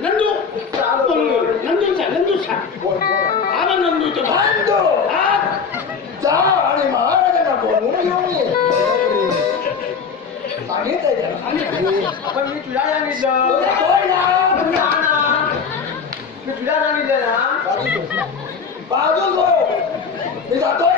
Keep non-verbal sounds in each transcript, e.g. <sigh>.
ನಂದು ನಂದು ಸರ್ ನಂದು ಸರ್ ಆಗ ನಂದು ನಂದು ನಿಮ್ಮ ಆಡಗನ सांगितलं पण मी तुला सांगितलं मी तुला सांगितलं ना बाजू मी जातोय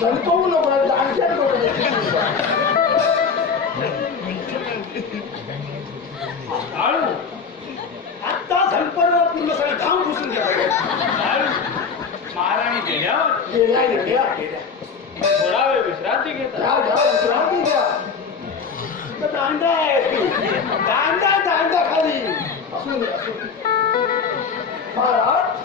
जंतवू नको आणखी नको आता संपर्क पूर्ण सगळं धाव घुसून महाराणी गेल्या गेल्या गेल्या गेल्या थोडा वेळ विश्रांती घेतात विश्रांती घ्या दांडा आहे दांडा दांडा खाली असून महाराज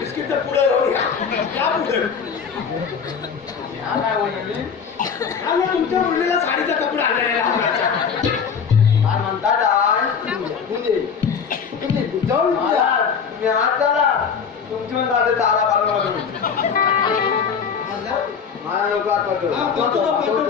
बिस्किट तर पुढे राहू या पुढे. काय बोलले आम्ही तुमच्या बोललेला साडीचा कपडा आणलेला काय म्हणता जाऊन मी हात झाला तुमची पण दादा तारा बांधला माझ्या लोकात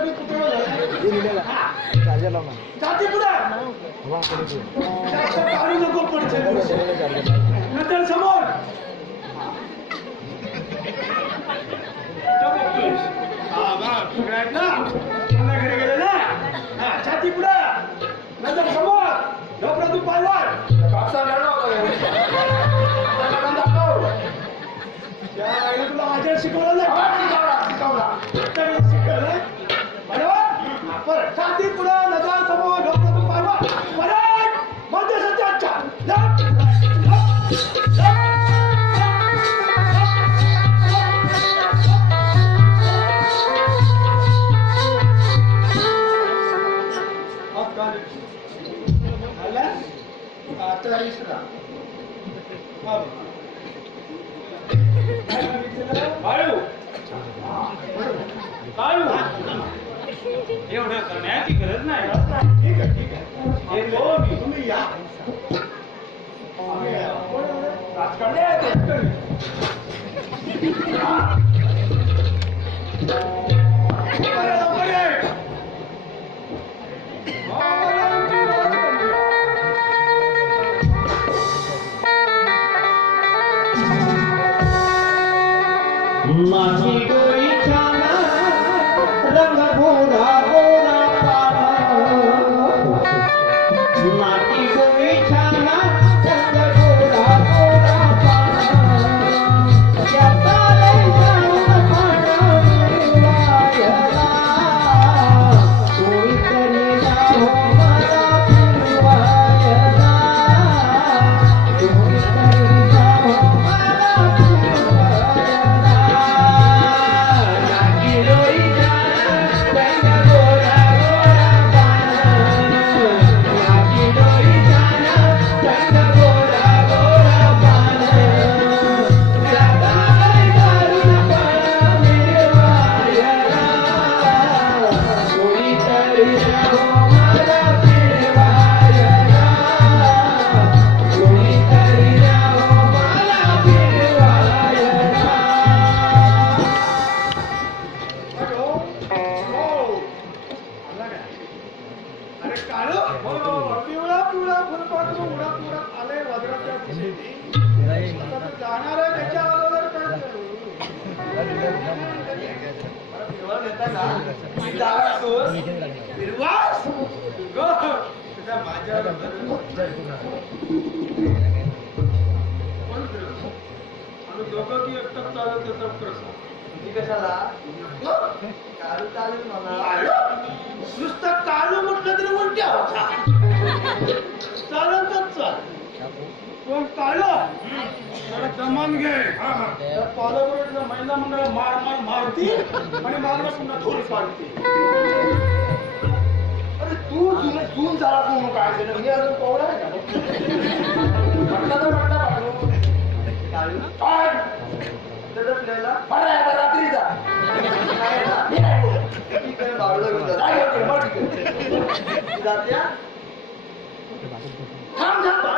की कुत्रं झालं? हा. जाती पुढं. जास्त काढू नको पडचे नंतर समोर इथं बघतोय. हा, बघ, सगळे आहेत ना? पुन्हा घरी गेले ना? हा, छाती पुढं. नंतर समोर. ढोकळा तू पायवर. कापसा लढा होता का? दाखव. त्या आईने तुला आजर शिकवलं नाही हा, शिकवला, शिकवला. बाळू. बाळू. एवढं करण्याची गरज नाही. ठीक आहे ठीक आहे. येतो मी. तुम्ही या. राजकारणी मी निर्वास. माझ्यावर दोघं की एकटं चालत येतो प्रश्न. ती कशाला? काढू चालेल मला नुसतं काळू म्हटलं तरी उलट्या होता चालतच चाल पण काळू जरा दमान घे. त्या पालकरोडला महिला मंडळ मार मार मारती आणि मागणं पुन्हा धूळ पाडते. अरे तू तुला जून झाला तू काय केलं? मी अजून कोवळा आहे का? म्हटलं तर म्हटलं प्लेला? बरं आहे, नाही ना, मी नाही बोलत. ठीक आहे, घेऊन जा. तू <laughs> जाते? थांब थांब.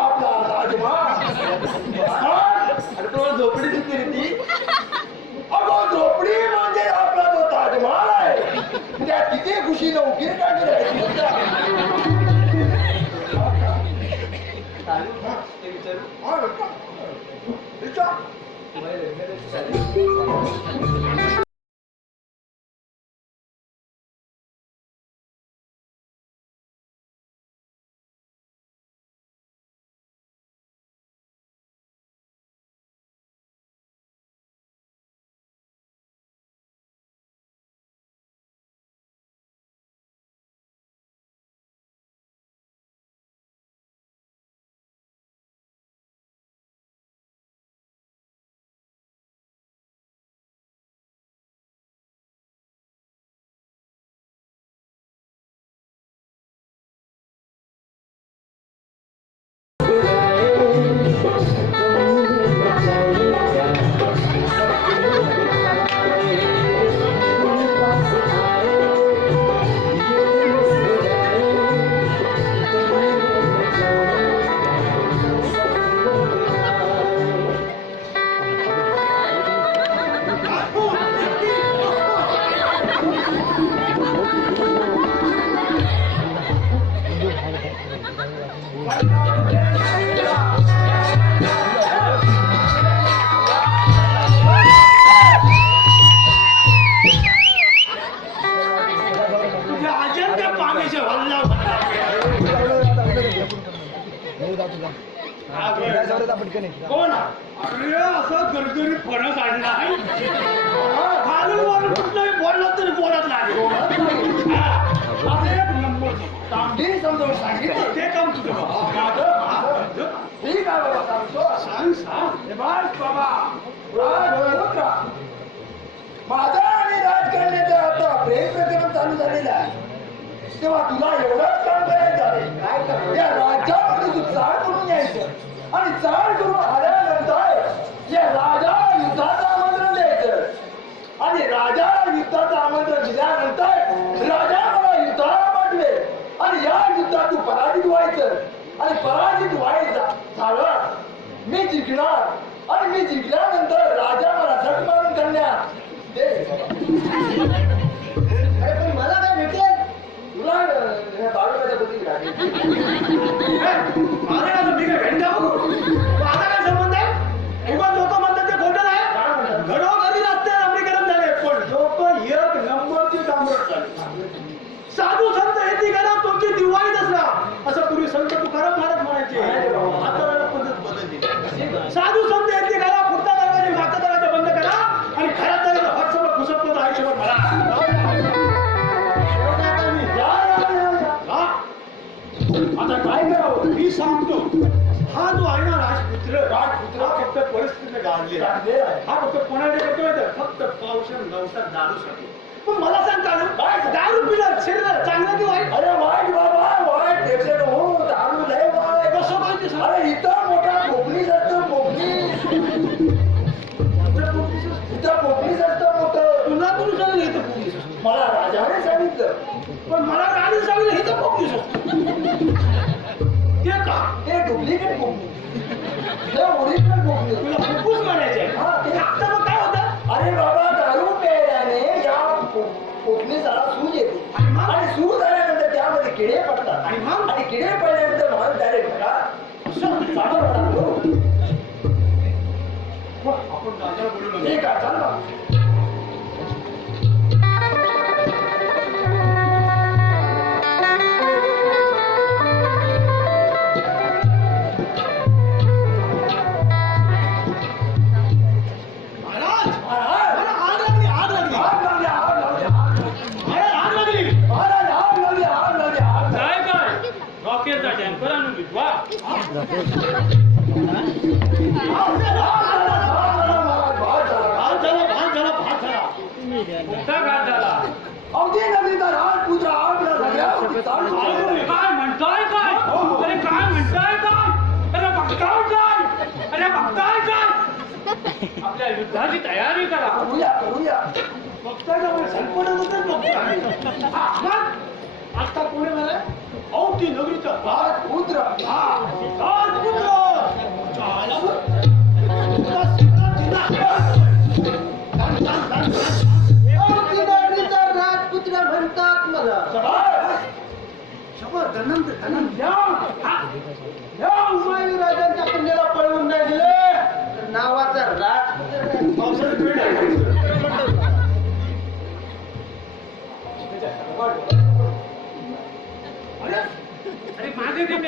Thank you. बघ बाबा राजपुत्र माझा आणि राजकारण्याचा आता प्रेम प्रकरण चालू झालेलं आहे. तेव्हा तुला एवढंच काम करायचं आहे. या राज्यामध्ये तू चाळ करून यायचं. आणि चाळ करून आल्यानंतर या राजाला युद्धाचं आमंत्रण द्यायचं. आणि राजाला युद्धाचं आमंत्रण दिल्यानंतर राजा मला युद्धाला पाठवे आणि या युद्धात तू पराजित व्हायचं. आणि पराजित व्हायचं. झालं. जिंकणार. आणि मी जिंकल्यानंतर राजा मला झट मारून करणार दे. पण मला काय भेटेल? तुला अं, ह्या बाळूमाच्या सांगतो. हा जो आहे ना राजपुत्र राजपुत्र फक्त परिस्थितीने गाजलेला आहे. हा फक्त कोणाने करतोय तर फक्त पावसाळ नवसा दारूसाठी पण मला सांग चालू काय दारू पिलं शरीर चांगलं की वाईट? अरे वाईट बाबा वाईट हो दारू लय वाईट. कसं सांग? अरे इथं पडतात आणि मग? आणि किडे पडल्यानंतर माणूस डायरेक्ट का सामोर लागतो आपण बोलू ठीक आहे चाल. काय रॉकेटचा टँकर आणून विकवा भात झाला भात झाला भात झाला मोठा घात झाला अवधी नदीचा राजपुत्र आग लागला अरे काय म्हणताय काय अरे काय म्हणताय काय अरे बघताय काय अरे बघताय काय आपल्या युद्धाची तयारी करा। करूया करूया बघताय का मला संपण्याबद्दल बघतोय हा, मग आता कोणी मला औटी नगरीचा भात राजपुत्र हा राजपुत्र अरे